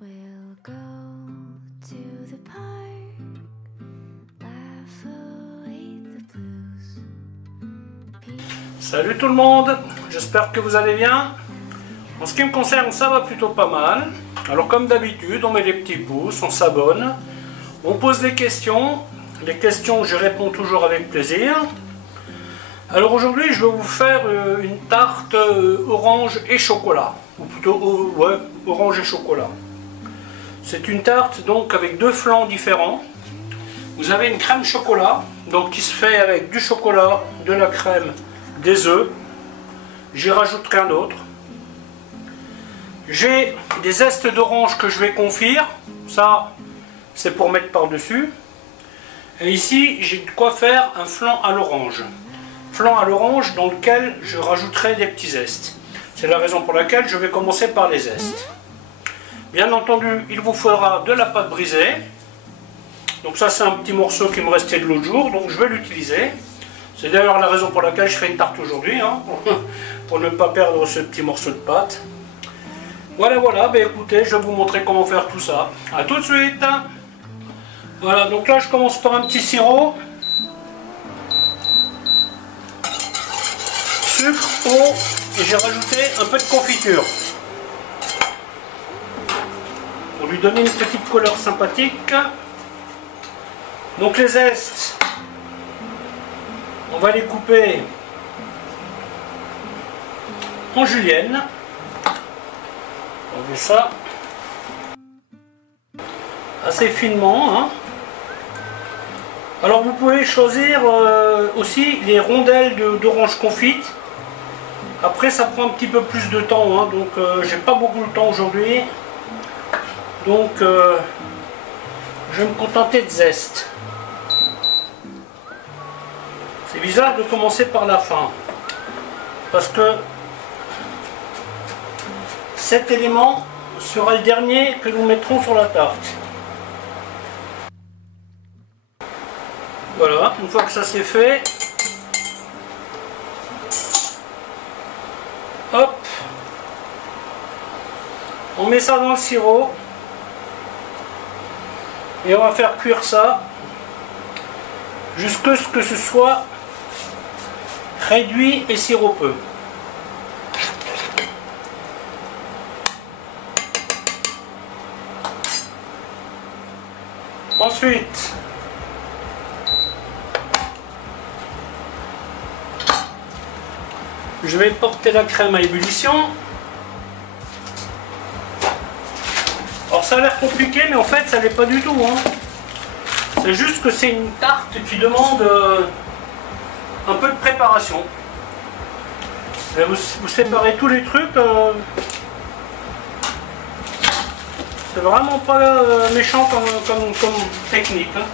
We'll go to the park, laugh away the blues. Salut tout le monde, j'espère que vous allez bien. En ce qui me concerne, ça va plutôt pas mal. Alors comme d'habitude, on met les petits pouces, on s'abonne, on pose des questions. Les questions, je réponds toujours avec plaisir. Alors aujourd'hui, je vais vous faire une tarte orange et chocolat. Ou plutôt, ouais, orange et chocolat. C'est une tarte donc avec deux flancs différents. Vous avez une crème chocolat, donc qui se fait avec du chocolat, de la crème, des œufs. J'y rajouterai un autre. J'ai des zestes d'orange que je vais confire. Ça, c'est pour mettre par-dessus. Et ici, j'ai de quoi faire un flan à l'orange. Flan à l'orange dans lequel je rajouterai des petits zestes. C'est la raison pour laquelle je vais commencer par les zestes. Bien entendu, il vous faudra de la pâte brisée. Donc ça, c'est un petit morceau qui me restait de l'autre jour, donc je vais l'utiliser. C'est d'ailleurs la raison pour laquelle je fais une tarte aujourd'hui, hein, pour ne pas perdre ce petit morceau de pâte. Voilà, ben écoutez, je vais vous montrer comment faire tout ça. A tout de suite. Voilà, donc là, je commence par un petit sirop. Sucre, eau, et j'ai rajouté un peu de confiture. Pour lui donner une petite couleur sympathique. Donc les zestes, on va les couper en julienne. On met ça assez finement, hein. Alors vous pouvez choisir aussi les rondelles d'orange confite. Après ça prend un petit peu plus de temps, hein, donc j'ai pas beaucoup de temps aujourd'hui. Donc je vais me contenter de zeste. C'est bizarre de commencer par la fin. Parce que cet élément sera le dernier que nous mettrons sur la tarte. Voilà, une fois que ça c'est fait, hop, on met ça dans le sirop et on va faire cuire ça jusqu'à ce que ce soit réduit et siropeux. Ensuite, je vais porter la crème à ébullition. Alors ça a l'air compliqué, mais en fait ça l'est pas du tout, hein. C'est juste que c'est une tarte qui demande un peu de préparation. Et vous séparez tous les trucs. C'est vraiment pas méchant comme technique, hein.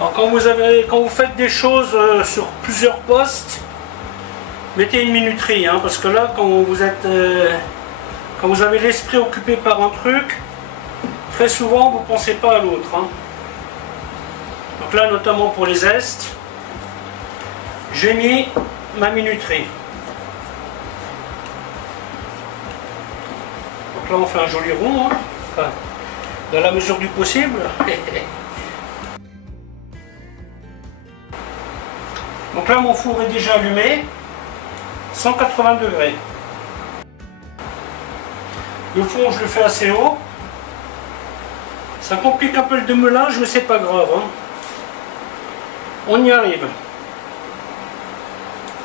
Alors quand vous faites des choses sur plusieurs postes, mettez une minuterie, hein, parce que là quand vous avez l'esprit occupé par un truc, très souvent vous ne pensez pas à l'autre, hein. Donc là notamment pour les zestes, j'ai mis ma minuterie. Donc là on fait un joli rond, hein, enfin, dans la mesure du possible. Donc là mon four est déjà allumé, 180 degrés. Le fond je le fais assez haut. Ça complique un peu le démoulage, mais c'est pas grave, hein. On y arrive.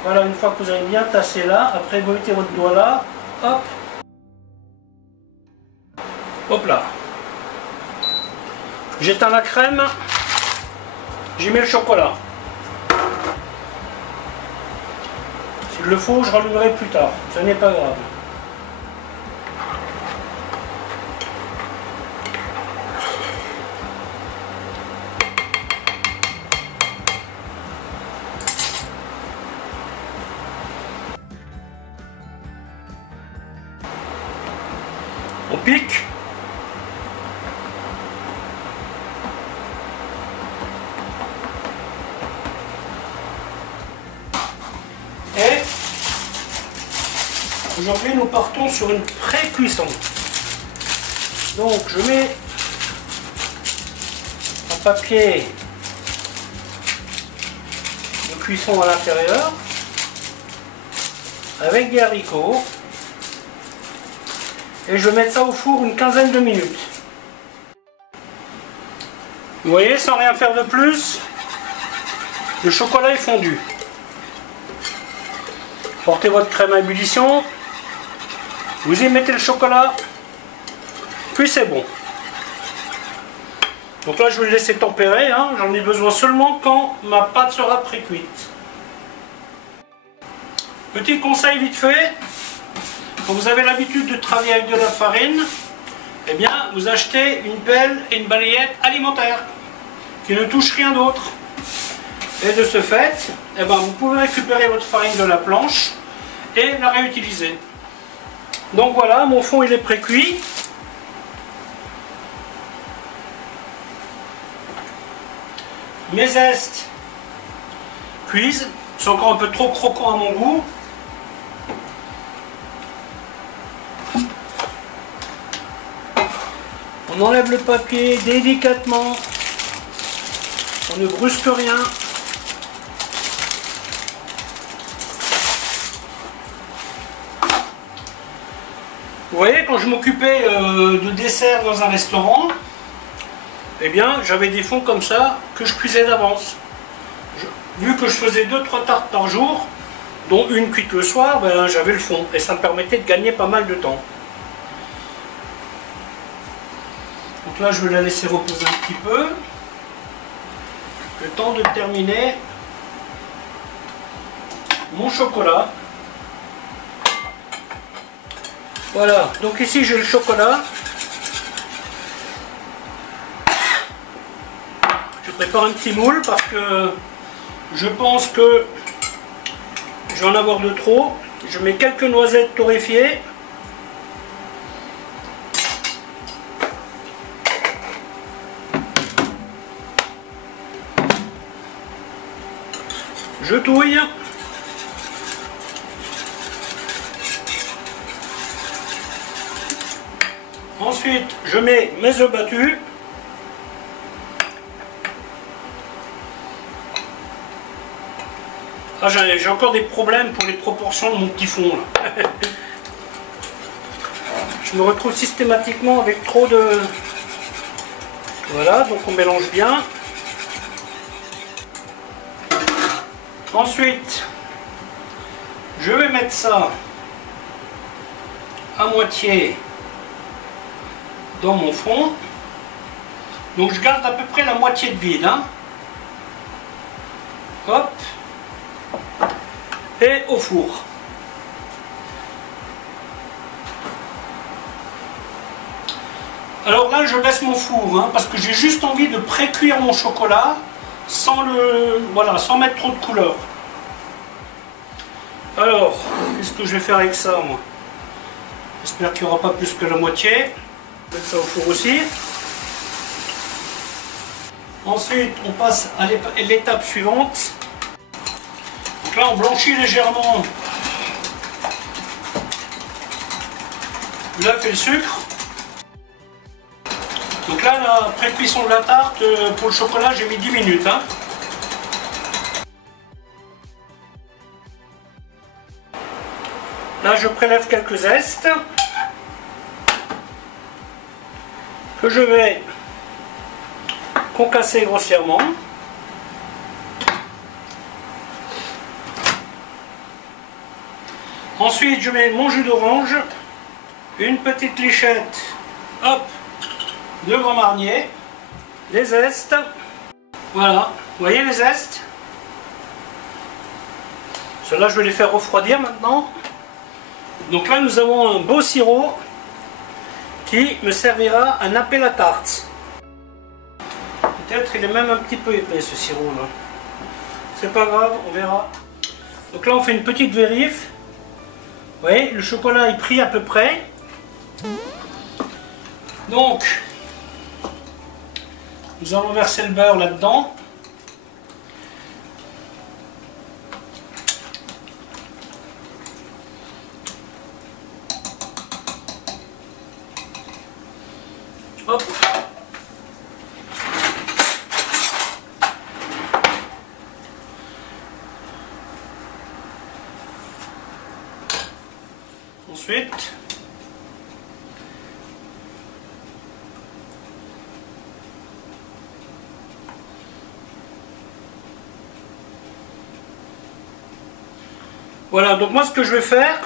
Voilà, une fois que vous avez bien tassé là, après vous mettez votre doigt là, hop. Hop là. J'éteins la crème, j'y mets le chocolat. S'il le faut, je rallumerai plus tard, ce n'est pas grave. On pique. Et Aujourd'hui, nous partons sur une pré-cuisson. Donc, je mets un papier de cuisson à l'intérieur avec des haricots et je vais mettre ça au four une quinzaine de minutes. Vous voyez, sans rien faire de plus, le chocolat est fondu. Portez votre crème à ébullition, vous y mettez le chocolat, puis c'est bon. Donc là je vais le laisser tempérer, hein. J'en ai besoin seulement quand ma pâte sera pré-cuite. Petit conseil vite fait, quand vous avez l'habitude de travailler avec de la farine, eh bien vous achetez une pelle et une balayette alimentaire qui ne touche rien d'autre. Et de ce fait, eh ben, vous pouvez récupérer votre farine de la planche et la réutiliser. Donc voilà, mon fond il est pré-cuit. Mes zestes cuisent, c'est encore un peu trop croquant à mon goût. On enlève le papier délicatement, on ne brusque rien. Vous voyez, quand je m'occupais de dessert dans un restaurant, eh bien, j'avais des fonds comme ça que je cuisais d'avance. Vu que je faisais 2-3 tartes par jour, dont une cuite le soir, ben, j'avais le fond. Et ça me permettait de gagner pas mal de temps. Donc là, je vais la laisser reposer un petit peu. Le temps de terminer mon chocolat. Voilà, donc ici j'ai le chocolat. Je prépare un petit moule parce que je pense que je vais en avoir de trop. Je mets quelques noisettes torréfiées. Je touille. Ensuite, je mets mes œufs battus. Ah, j'ai encore des problèmes pour les proportions de mon petit fond là. Je me retrouve systématiquement avec trop de... Voilà, donc on mélange bien. Ensuite, je vais mettre ça à moitié dans mon fond. Donc je garde à peu près la moitié de vide. Hein. Hop. Et au four. Alors là je baisse mon four hein, parce que j'ai juste envie de pré-cuire mon chocolat sans sans mettre trop de couleur. Alors, qu'est-ce que je vais faire avec ça moi? J'espère qu'il n'y aura pas plus que la moitié. Je vais mettre ça au four aussi. Ensuite, on passe à l'étape suivante. Donc là, on blanchit légèrement l'œuf et le sucre. Donc là, la pré-cuisson de la tarte, pour le chocolat, j'ai mis 10 minutes. Hein. Là, je prélève quelques zestes que je vais concasser grossièrement. Ensuite, je mets mon jus d'orange, une petite lichette, hop, de Grand Marnier, les zestes. Voilà, vous voyez les zestes? Ceux-là, je vais les faire refroidir maintenant. Donc là, nous avons un beau sirop qui me servira à napper la tarte. Peut-être il est même un petit peu épais ce sirop là. C'est pas grave, on verra. Donc là, on fait une petite vérif. Vous voyez, le chocolat est pris à peu près. Donc, nous allons verser le beurre là-dedans. Hop. Ensuite, voilà, donc moi ce que je vais faire,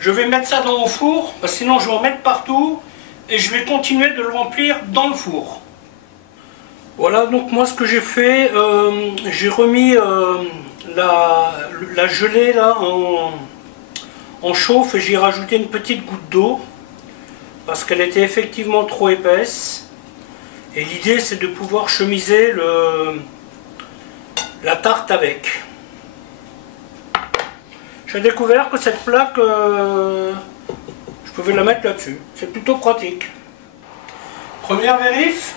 je vais mettre ça dans mon four, parce que sinon je vais en mettre partout, et je vais continuer de le remplir dans le four. Voilà, donc moi ce que j'ai fait, j'ai remis la gelée là en chauffe et j'ai rajouté une petite goutte d'eau, parce qu'elle était effectivement trop épaisse. Et l'idée c'est de pouvoir chemiser la tarte avec. J'ai découvert que cette plaque, je pouvais la mettre là-dessus. C'est plutôt pratique. Première vérif.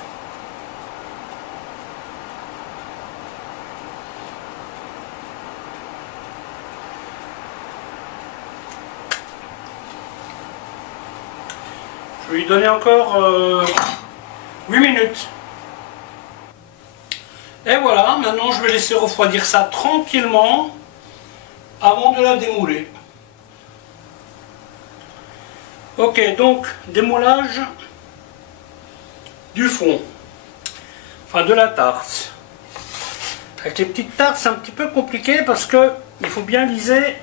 Je vais lui donner encore 8 minutes. Et voilà, maintenant je vais laisser refroidir ça tranquillement avant de la démouler. Ok, donc démoulage du fond, enfin de la tarte. Avec les petites tartes c'est un petit peu compliqué parce que il faut bien liser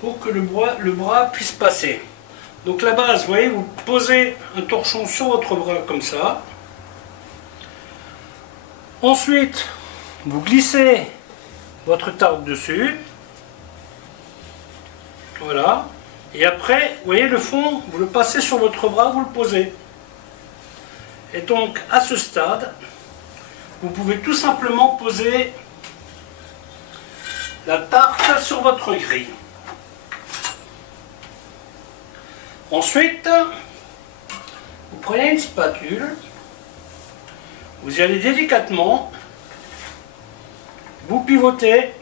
pour que le bras puisse passer. Donc la base, vous voyez, vous posez un torchon sur votre bras comme ça. Ensuite, vous glissez votre tarte dessus. Voilà. Et après, vous voyez le fond, vous le passez sur votre bras, vous le posez. Et donc, à ce stade, vous pouvez tout simplement poser la tarte sur votre grille. Ensuite, vous prenez une spatule, vous y allez délicatement, vous pivotez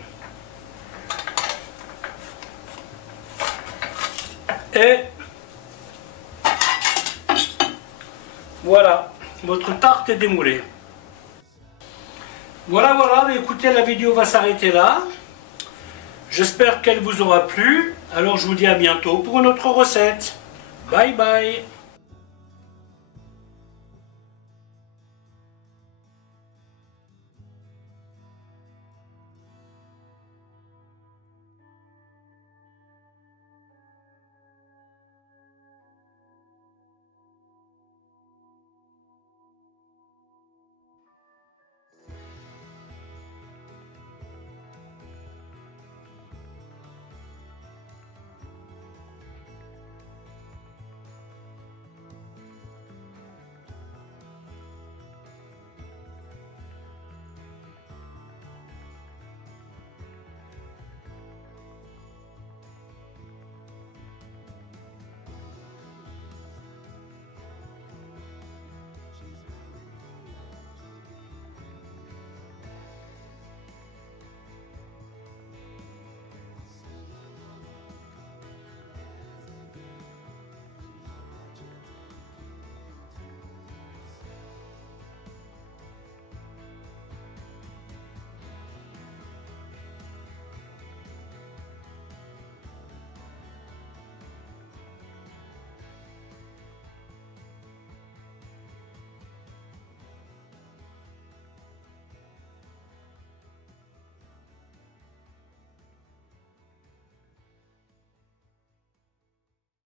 et voilà, votre tarte est démoulée. Voilà, écoutez, la vidéo va s'arrêter là. J'espère qu'elle vous aura plu. Alors je vous dis à bientôt pour une autre recette. Bye bye.